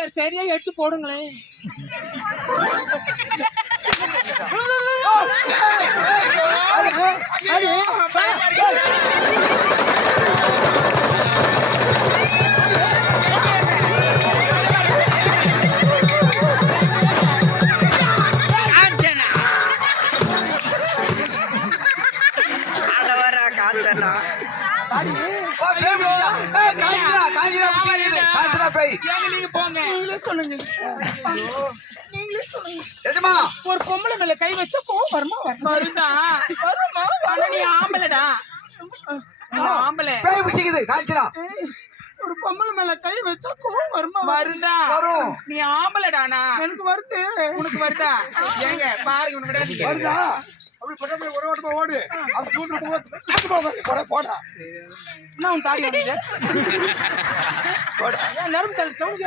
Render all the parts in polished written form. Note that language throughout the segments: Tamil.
இன்ஹேலர் சரியா எடுத்து போடுங்களேன். ஒரு பொம்பளை மேல கை வச்ச கோவம் வருமா? வருமா? நீ ஆம்பளடா. ஆம்பளை பேய் பிடிக்குது காய்ச்சலா. ஒரு பொம்பளை மேல கை வச்சா கோவம் வருமா? வருதா? வரும். நீ ஆம்பளடானா? எனக்கு வருது. உனக்கு வருதா? ஏங்க பாருங்க, உனக்கு வருதா? அப்படி பட்டமே ஒரு ஓட்டமா ஓடு. அது தூண்டு போட போடா. என்ன உன் தாடி அடிக்குது? போடா. ஏன் நரம்பு தள்ளி சவுங்க?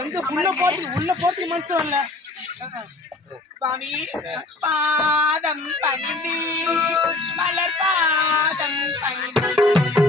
எங்க உள்ள போட்டு மனசு வரல. பாவி பாதம் பணிந்து மலர் பாதம் பணிந்து